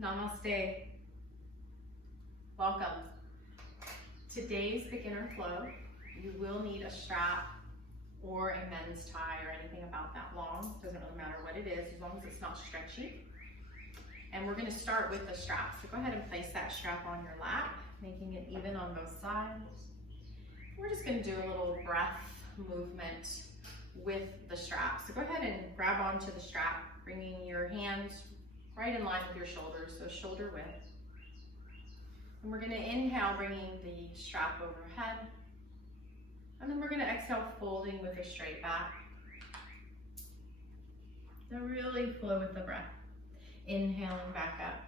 Namaste. Welcome. Today's beginner flow, you will need a strap or a men's tie or anything about that long. Doesn't really matter what it is, as long as it's not stretchy. And we're going to start with the strap. So go ahead and place that strap on your lap, making it even on both sides. We're just going to do a little breath movement with the strap. So go ahead and grab onto the strap, bringing your hands right in line with your shoulders, so shoulder width. And we're going to inhale, bringing the strap overhead. And then we're going to exhale, folding with a straight back. So really flow with the breath. Inhaling back up,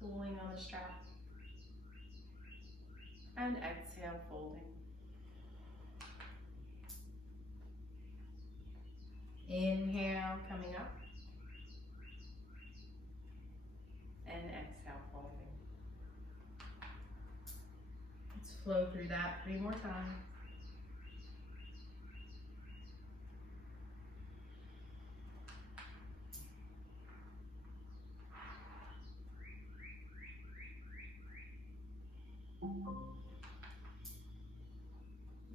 pulling on the strap. And exhale, folding. Inhale, coming up. And exhale, folding. Let's flow through that 3 more times.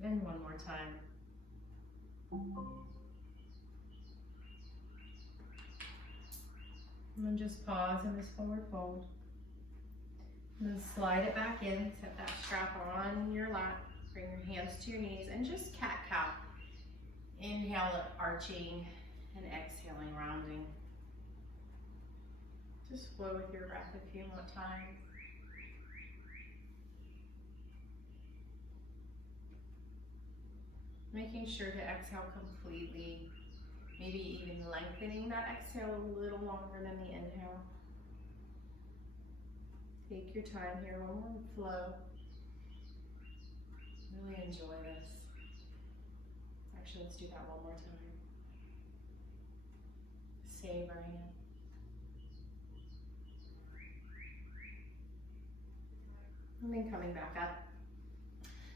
And 1 more time. And then just pause in this forward fold. And then slide it back in, set that strap on your lap, bring your hands to your knees, and just cat-cow. Inhale, arching, and exhaling, rounding. Just flow with your breath a few more times. Making sure to exhale completely, maybe even lengthening that exhale a little longer than the inhale. Take your time here, one more flow. Really enjoy this. Actually, let's do that one more time. Savoring it. And then coming back up.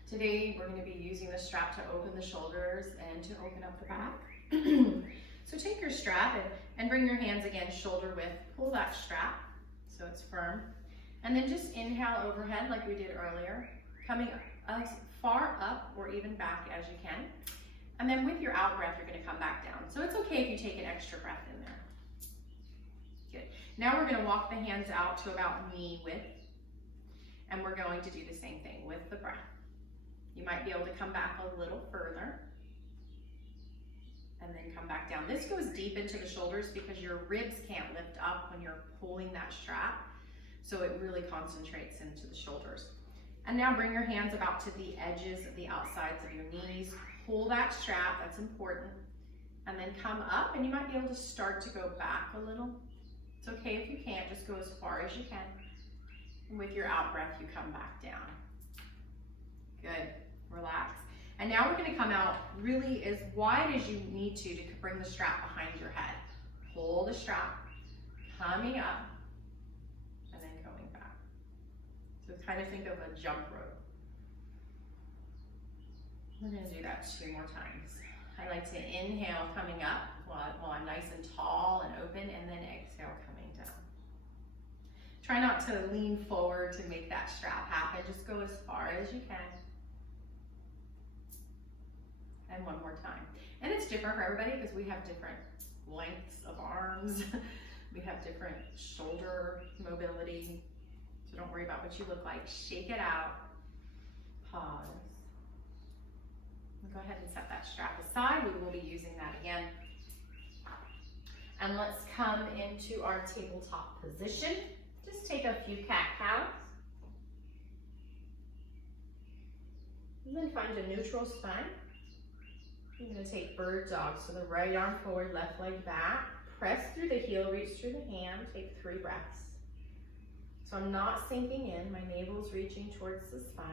Today, we're going to be using the strap to open the shoulders and to open up the back. So take your strap and bring your hands again shoulder width. Pull that strap so it's firm. And then just inhale overhead like we did earlier, coming as far up or even back as you can. And then with your out breath, you're going to come back down. So it's okay if you take an extra breath in there. Good. Now we're going to walk the hands out to about knee width. And we're going to do the same thing with the breath. You might be able to come back a little further and then come back down. This goes deep into the shoulders because your ribs can't lift up when you're pulling that strap. So it really concentrates into the shoulders. And now bring your hands about to the edges of the outsides of your knees. Pull that strap, that's important. And then come up, and you might be able to start to go back a little. It's okay if you can't, just go as far as you can. And with your out breath, you come back down. Good, relax. And now we're gonna come out really as wide as you need to bring the strap behind your head. Pull the strap, coming up, and then going back. So kind of think of a jump rope. We're gonna do that 2 more times. I like to inhale coming up while I'm nice and tall and open, and then exhale coming down. Try not to lean forward to make that strap happen. Just go as far as you can. And 1 more time. And it's different for everybody because we have different lengths of arms. We have different shoulder mobility. So don't worry about what you look like. Shake it out. Pause. And go ahead and set that strap aside. We will be using that again. And let's come into our tabletop position. Just take a few cat-cows. And then find a neutral spine. You're going to take bird dog, so the right arm forward, left leg back. Press through the heel, reach through the hand, take 3 breaths. So I'm not sinking in, my navel's reaching towards the spine.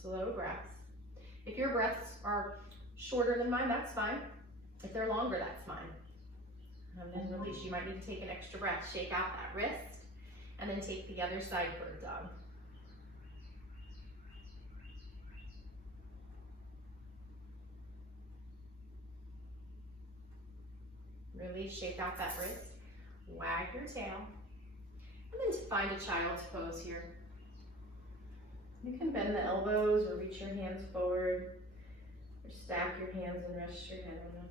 Slow breaths. If your breaths are shorter than mine, that's fine. If they're longer, that's fine. And then release. You might need to take an extra breath. Shake out that wrist, and then take the other side bird dog. Really shake out that wrist. Wag your tail. And then find a child's pose here. You can bend the elbows or reach your hands forward, or stack your hands and rest your head on them.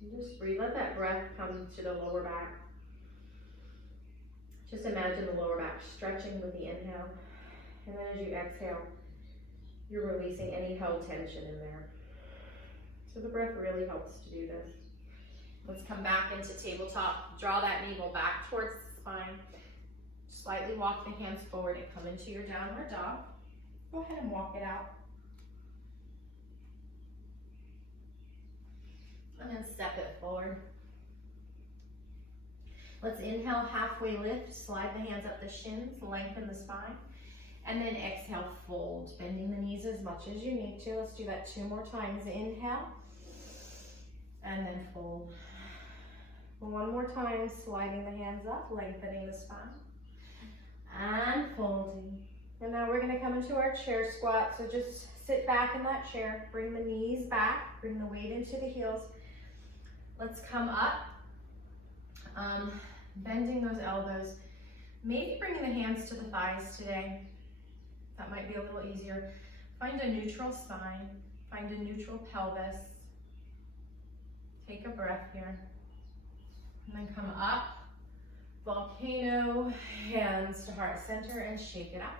And just breathe. Let that breath come to the lower back. Just imagine the lower back stretching with the inhale. And then as you exhale, you're releasing any held tension in there. So the breath really helps to do this. Let's come back into tabletop. Draw that navel back towards the spine. Slightly walk the hands forward and come into your downward dog. Go ahead and walk it out. And then step it forward. Let's inhale, halfway lift, slide the hands up the shins, lengthen the spine. And then exhale, fold, bending the knees as much as you need to. Let's do that 2 more times. Inhale, and then fold. 1 more time, sliding the hands up, lengthening the spine. And folding. And now we're gonna come into our chair squat. So just sit back in that chair, bring the knees back, bring the weight into the heels. Let's come up, bending those elbows. Maybe bringing the hands to the thighs today. That might be a little easier. Find a neutral spine, find a neutral pelvis. Take a breath here. And then come up, volcano, hands to heart center, and shake it out.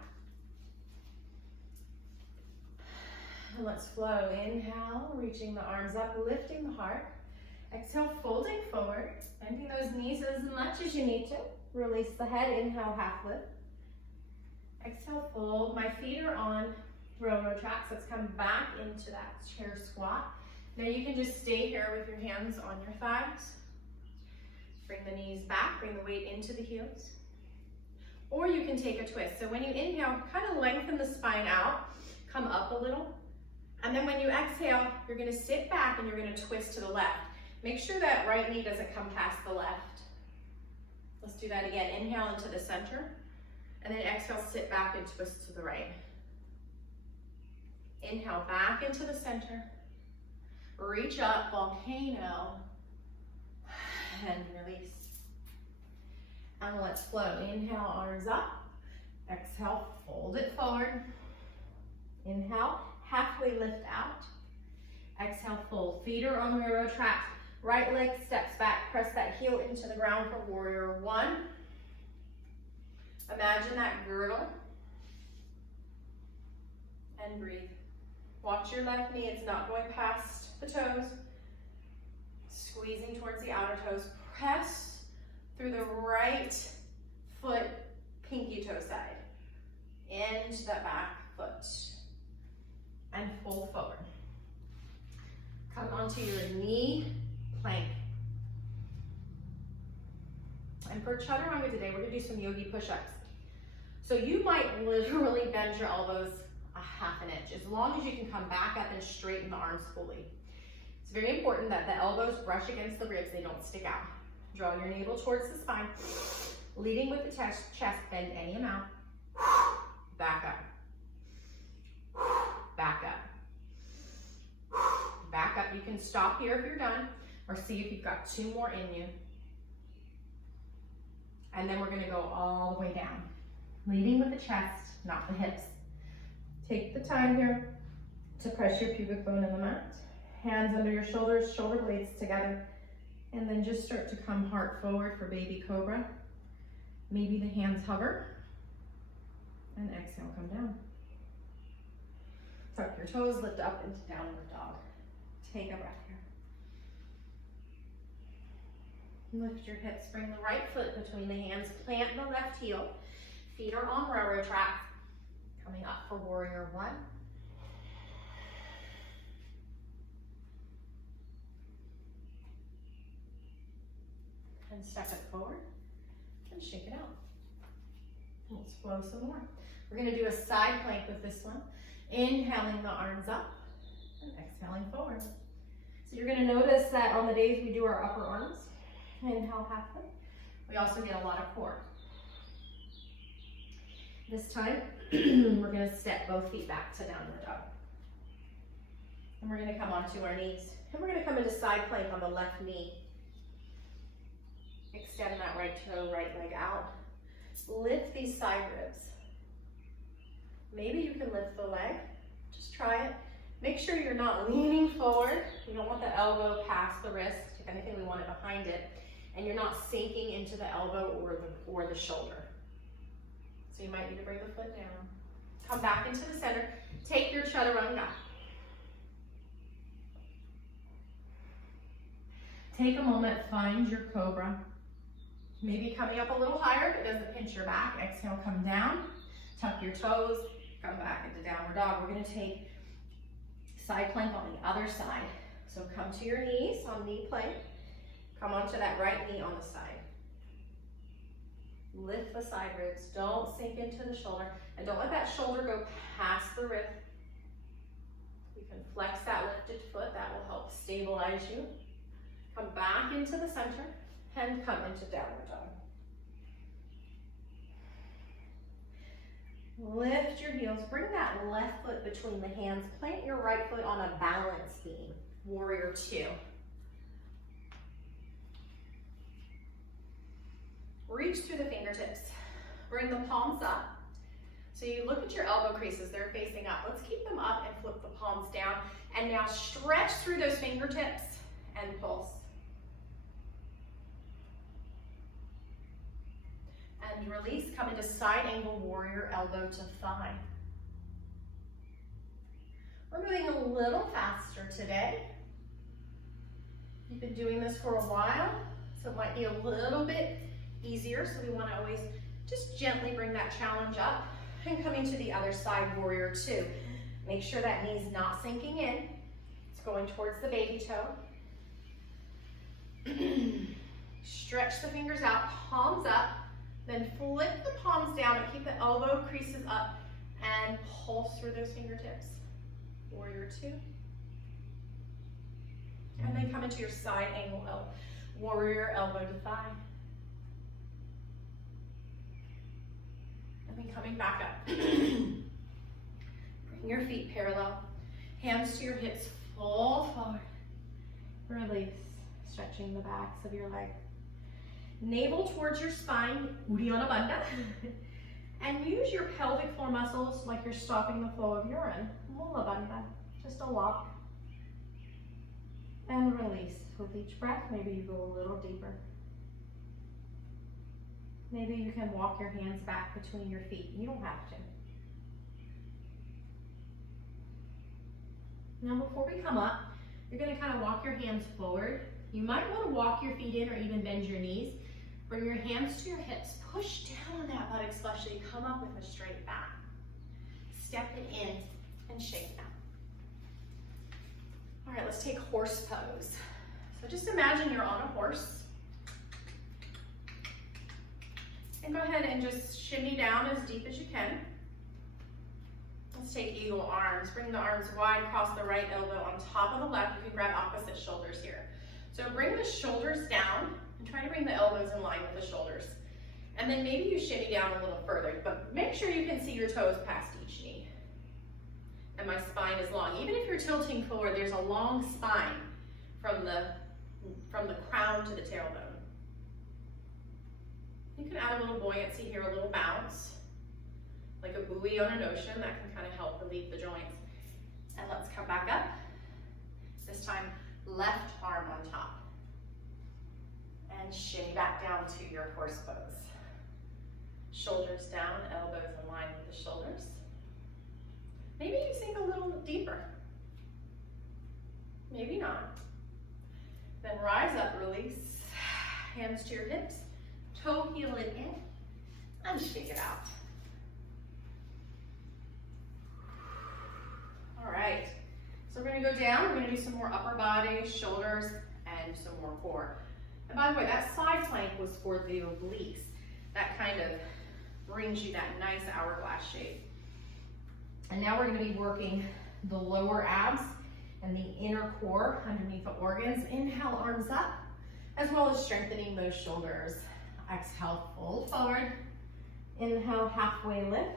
And let's flow. Inhale, reaching the arms up, lifting the heart. Exhale, folding forward, bending those knees as much as you need to. Release the head, inhale, half lift. Exhale, fold. My feet are on row tracks. Let's come back into that chair squat. Now you can just stay here with your hands on your thighs. Bring the knees back, bring the weight into the heels. Or you can take a twist. So when you inhale, kind of lengthen the spine out, come up a little. And then when you exhale, you're gonna sit back and you're gonna twist to the left. Make sure that right knee doesn't come past the left. Let's do that again. Inhale into the center. And then exhale, sit back and twist to the right. Inhale, back into the center. Reach up, volcano. And release. And let's flow. Inhale, arms up. Exhale, fold it forward. Inhale, halfway lift out. Exhale, fold. Feet are on railroad tracks. Right leg steps back. Press that heel into the ground for warrior 1. Imagine that girdle. And breathe. Watch your left knee. It's not going past the toes. Squeezing towards the outer toes. Press through the right foot, pinky toe side. Into that back foot. And fold forward. Come onto your knee plank. And for chaturanga today, we're gonna do some yogi push-ups. So you might literally bend your elbows a ½ inch, as long as you can come back up and straighten the arms fully. It's very important that the elbows brush against the ribs, they don't stick out. Draw your navel towards the spine, leading with the chest, bend any amount. Back up. Back up. Back up. You can stop here if you're done, or see if you've got 2 more in you. And then we're gonna go all the way down, leading with the chest, not the hips. Take the time here to press your pubic bone in the mat. Hands under your shoulders, shoulder blades together. And then just start to come heart forward for baby cobra. Maybe the hands hover. And exhale, come down. Tuck your toes, lift up into downward dog. Take a breath here. Lift your hips, bring the right foot between the hands, plant the left heel. Feet are on railroad tracks. Coming up for warrior 1. And step it forward and shake it out. Let's flow some more. We're gonna do a side plank with this one. Inhaling the arms up and exhaling forward. So you're gonna notice that on the days we do our upper arms, inhale halfway, we also get a lot of core. This time, we're gonna step both feet back to downward dog. And we're gonna come onto our knees. And we're gonna come into side plank on the left knee. Extend that right toe, right leg out. Lift these side ribs. Maybe you can lift the leg. Just try it. Make sure you're not leaning forward. You don't want the elbow past the wrist. If anything, we want it behind it. And you're not sinking into the elbow or the shoulder. So you might need to bring the foot down. Come back into the center. Take your chaturanga. Take a moment, find your cobra. Maybe coming up a little higher if it doesn't pinch your back. Exhale, come down. Tuck your toes. Come back into downward dog. We're going to take side plank on the other side. So come to your knees on knee plank. Come onto that right knee on the side. Lift the side ribs. Don't sink into the shoulder. And don't let that shoulder go past the rib. You can flex that lifted foot. That will help stabilize you. Come back into the center and come into downward dog. Lift your heels. Bring that left foot between the hands. Plant your right foot on a balance beam. Warrior two. Reach through the fingertips. Bring the palms up. So you look at your elbow creases. They're facing up. Let's keep them up and flip the palms down. And now stretch through those fingertips and pulse. And release, come into side angle warrior, elbow to thigh. We're moving a little faster today. You've been doing this for a while, so it might be a little bit easier. So we want to always just gently bring that challenge up and coming to the other side, warrior two. Make sure that knee's not sinking in. It's going towards the baby toe. Stretch the fingers out, palms up. Then flip the palms down and keep the elbow creases up and pulse through those fingertips. Warrior two. And then come into your side angle warrior, elbow to thigh. And then coming back up. Bring your feet parallel. Hands to your hips, fold forward. Release, stretching the backs of your legs. Navel towards your spine, Uddiyana Bandha. And use your pelvic floor muscles like you're stopping the flow of urine. Mula Bandha, just a walk. And release. With each breath, maybe you go a little deeper. Maybe you can walk your hands back between your feet. You don't have to. Now before we come up, you're going to kind of walk your hands forward. You might want to walk your feet in or even bend your knees. Bring your hands to your hips. Push down on that buttocks flexure. Come up with a straight back. Step it in and shake down. All right, let's take horse pose. So just imagine you're on a horse. And go ahead and just shimmy down as deep as you can. Let's take eagle arms. Bring the arms wide across the right elbow on top of the left. You can grab opposite shoulders here. So bring the shoulders down and try to bring the elbows in line with the shoulders. And then maybe you shimmy down a little further, but make sure you can see your toes past each knee. And my spine is long. Even if you're tilting forward, there's a long spine from the crown to the tailbone. You can add a little buoyancy here, a little bounce, like a buoy on an ocean. That can kind of help relieve the joints. And let's come back up. This time, left arm on top. And shimmy back down to your horse pose. Shoulders down, elbows in line with the shoulders. Maybe you sink a little deeper. Maybe not. Then rise up, release. Hands to your hips. Toe heel it in. And shake it out. All right. So we're going to go down. We're going to do some more upper body, shoulders, and some more core. And by the way, that side plank was for the obliques. That kind of brings you that nice hourglass shape. And now we're going to be working the lower abs and the inner core underneath the organs. Inhale, arms up, as well as strengthening those shoulders. Exhale, fold forward. Inhale, halfway lift.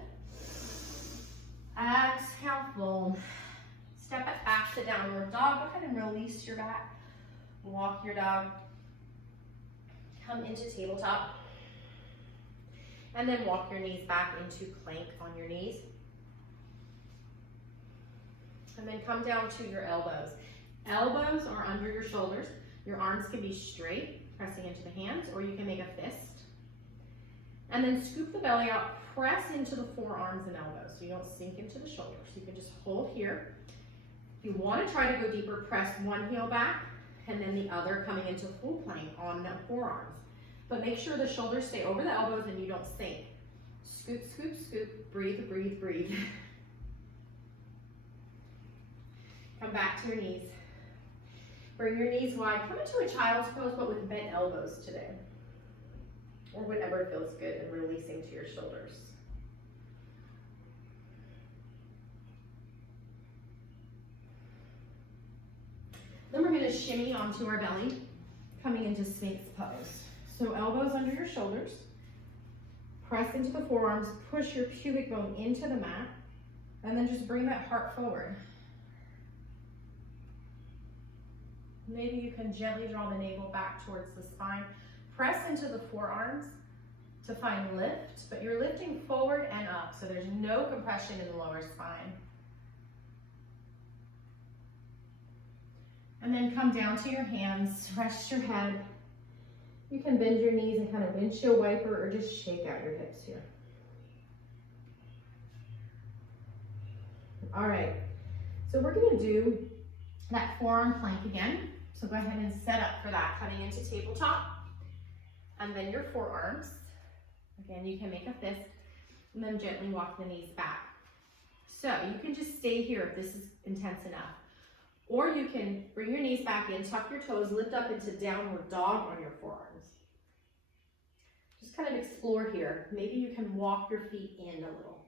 Exhale, fold. Step it back to downward dog. Go ahead and release your back. Walk your dog. Come into tabletop. And then walk your knees back into plank on your knees. And then come down to your elbows. Elbows are under your shoulders. Your arms can be straight, pressing into the hands, or you can make a fist. And then scoop the belly out, press into the forearms and elbows so you don't sink into the shoulders. You can just hold here. If you want to try to go deeper, press one heel back and then the other coming into full plank on the forearms. But make sure the shoulders stay over the elbows and you don't sink. Scoop, scoop, scoop, breathe, breathe, breathe. Come back to your knees. Bring your knees wide. Come into a child's pose, but with bent elbows today. Or whatever feels good, and releasing to your shoulders. Then we're going to shimmy onto our belly, coming into Sphinx pose. So elbows under your shoulders. Press into the forearms, push your pubic bone into the mat, and then just bring that heart forward. Maybe you can gently draw the navel back towards the spine. Press into the forearms to find lift, but you're lifting forward and up, so there's no compression in the lower spine. And then come down to your hands, rest your head. You can bend your knees and kind of windshield wiper or just shake out your hips here. All right, so we're gonna do that forearm plank again. So go ahead and set up for that, coming into tabletop. And then your forearms. Again, you can make a fist and then gently walk the knees back. So you can just stay here if this is intense enough. Or you can bring your knees back in, tuck your toes, lift up into downward dog on your forearms. Just kind of explore here. Maybe you can walk your feet in a little.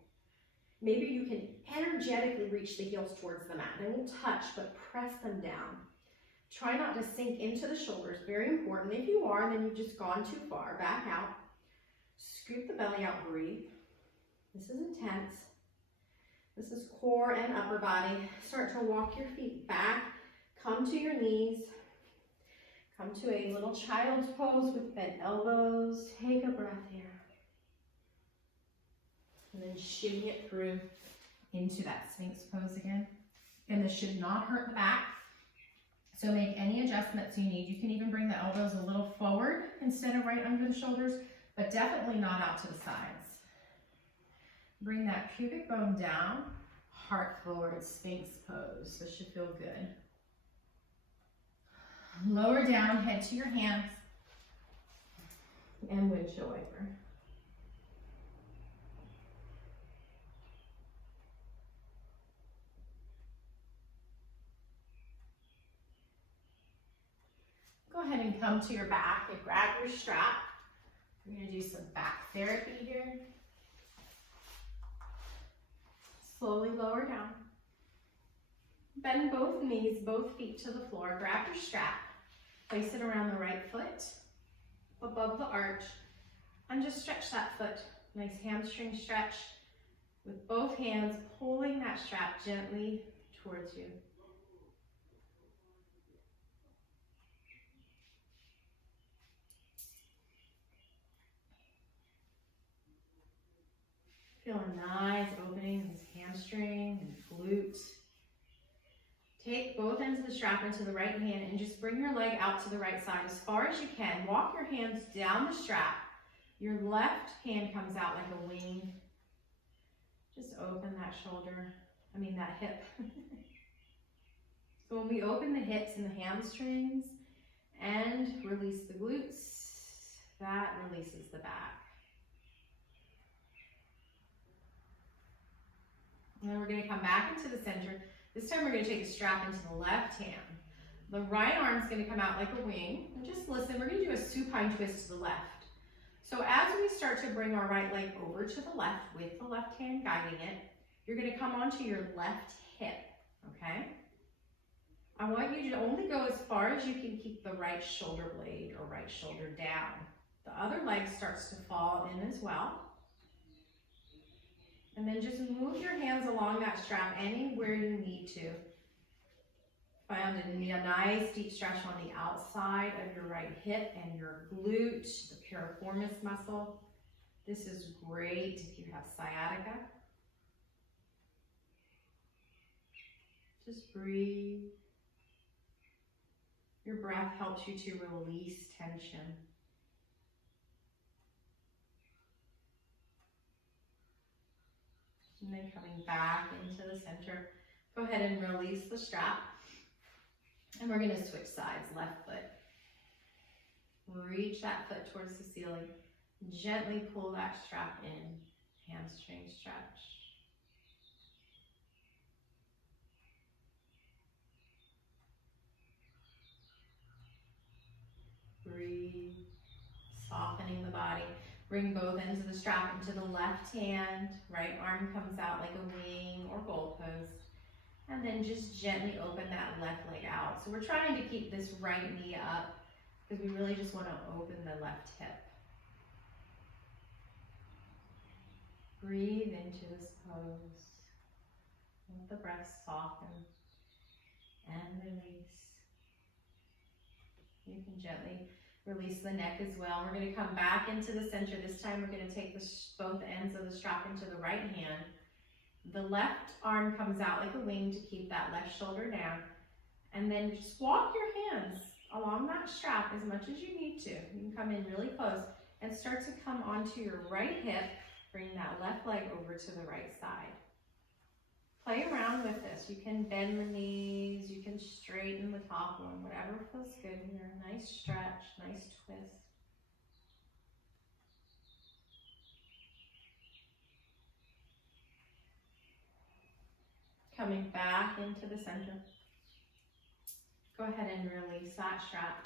Maybe you can energetically reach the heels towards the mat. They won't touch, but press them down. Try not to sink into the shoulders, very important. If you are, then you've just gone too far. Back out. Scoop the belly out, breathe. This is intense. This is core and upper body. Start to walk your feet back. Come to your knees. Come to a little child's pose with bent elbows. Take a breath here. And then shimmy it through into that Sphinx pose again. And this should not hurt the back. So make any adjustments you need. You can even bring the elbows a little forward instead of right under the shoulders, but definitely not out to the sides. Bring that pubic bone down, heart forward, Sphinx pose. This should feel good. Lower down, head to your hands, and windshield wiper. Go ahead and come to your back and grab your strap. We're going to do some back therapy here. Slowly lower down. Bend both knees, both feet to the floor. Grab your strap. Place it around the right foot, above the arch, and just stretch that foot. Nice hamstring stretch with both hands pulling that strap gently towards you. Feel a nice opening in this hamstring and glute. Take both ends of the strap into the right hand and just bring your leg out to the right side as far as you can. Walk your hands down the strap. Your left hand comes out like a wing. Just open that that hip. So when we open the hips and the hamstrings and release the glutes, that releases the back. And then we're going to come back into the center. This time we're going to take a strap into the left hand. The right arm is going to come out like a wing. And just listen, we're going to do a supine twist to the left. So as we start to bring our right leg over to the left with the left hand guiding it, you're going to come onto your left hip, okay? I want you to only go as far as you can keep the right shoulder blade or right shoulder down. The other leg starts to fall in as well. And then just move your hands along that strap anywhere you need to. Find a nice deep stretch on the outside of your right hip and your glute, the piriformis muscle. This is great if you have sciatica. Just breathe. Your breath helps you to release tension. And then coming back into the center, go ahead and release the strap. And we're gonna switch sides, left foot. Reach that foot towards the ceiling. Gently pull that strap in, hamstring stretch. Breathe, softening the body. Bring both ends of the strap into the left hand. Right arm comes out like a wing or goalpost. And then just gently open that left leg out. So we're trying to keep this right knee up because we really just want to open the left hip. Breathe into this pose. Let the breath soften and release. You can gently release the neck as well. We're going to come back into the center. This time we're going to take both ends of the strap into the right hand. The left arm comes out like a wing to keep that left shoulder down. And then just walk your hands along that strap as much as you need to. You can come in really close and start to come onto your right hip. Bring that left leg over to the right side. Play around with this. You can bend the knees, you can straighten the top one, whatever feels good here. Nice stretch, nice twist. Coming back into the center. Go ahead and release that strap.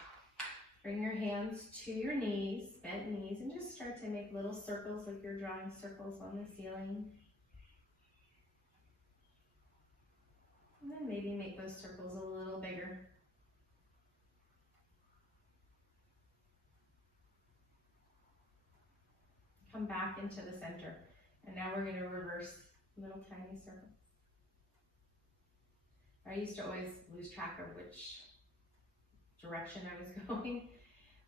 Bring your hands to your knees, bent knees, and just start to make little circles like you're drawing circles on the ceiling. And then maybe make those circles a little bigger. Come back into the center. And now we're going to reverse little tiny circles. I used to always lose track of which direction I was going.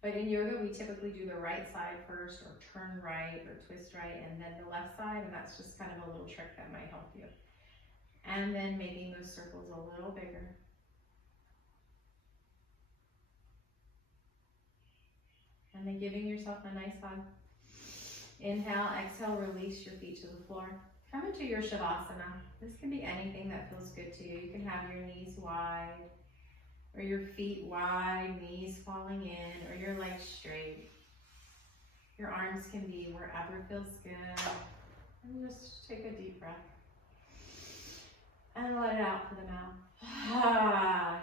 But in yoga, we typically do the right side first, or turn right, or twist right, and then the left side, and that's just kind of a little trick that might help you. And then making those circles a little bigger. And then giving yourself a nice hug. Inhale, exhale, release your feet to the floor. Come into your Shavasana. This can be anything that feels good to you. You can have your knees wide, or your feet wide, knees falling in, or your legs straight. Your arms can be wherever feels good. And just take a deep breath. And let it out through the mouth.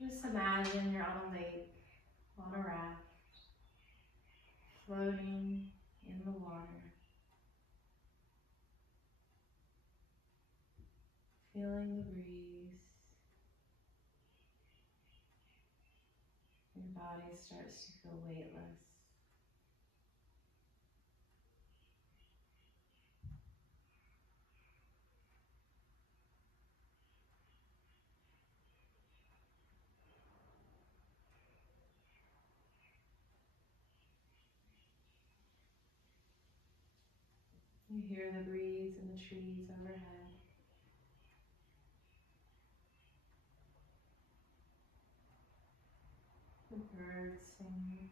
Just imagine you're on a lake, on a raft, floating in the water. Feeling the breeze. Your body starts to feel weightless. You hear the breeze in the trees overhead. The birds singing.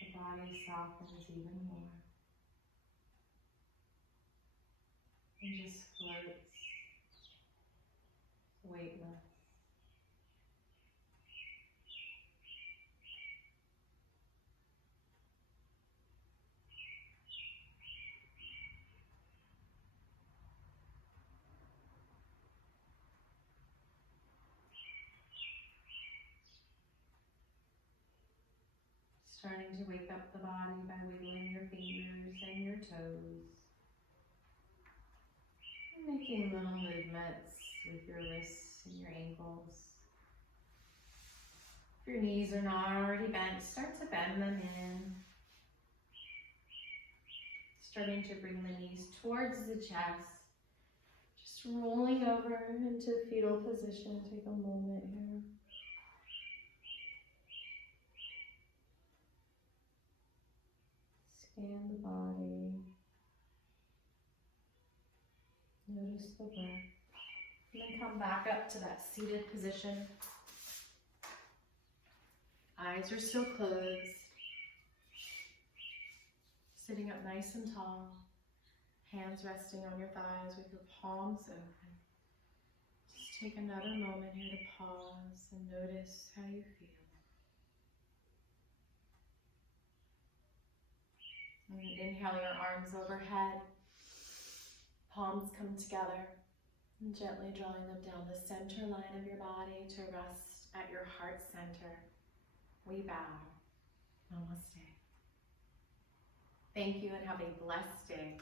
The body softens even more. And just floats, weightless. Starting to wake up the body by wiggling your fingers and your toes. And making little movements with your wrists and your ankles. If your knees are not already bent, start to bend them in. Starting to bring the knees towards the chest. Just Just rolling over into fetal position. Take a moment here. Scan the body. Notice the breath. And then come back up to that seated position. Eyes are still closed. Sitting up nice and tall. Hands resting on your thighs with your palms open. Just take another moment here to pause and notice how you feel. And inhale your arms overhead. Palms come together. And gently drawing them down the center line of your body to rest at your heart center. We bow. Namaste. Thank you and have a blessed day.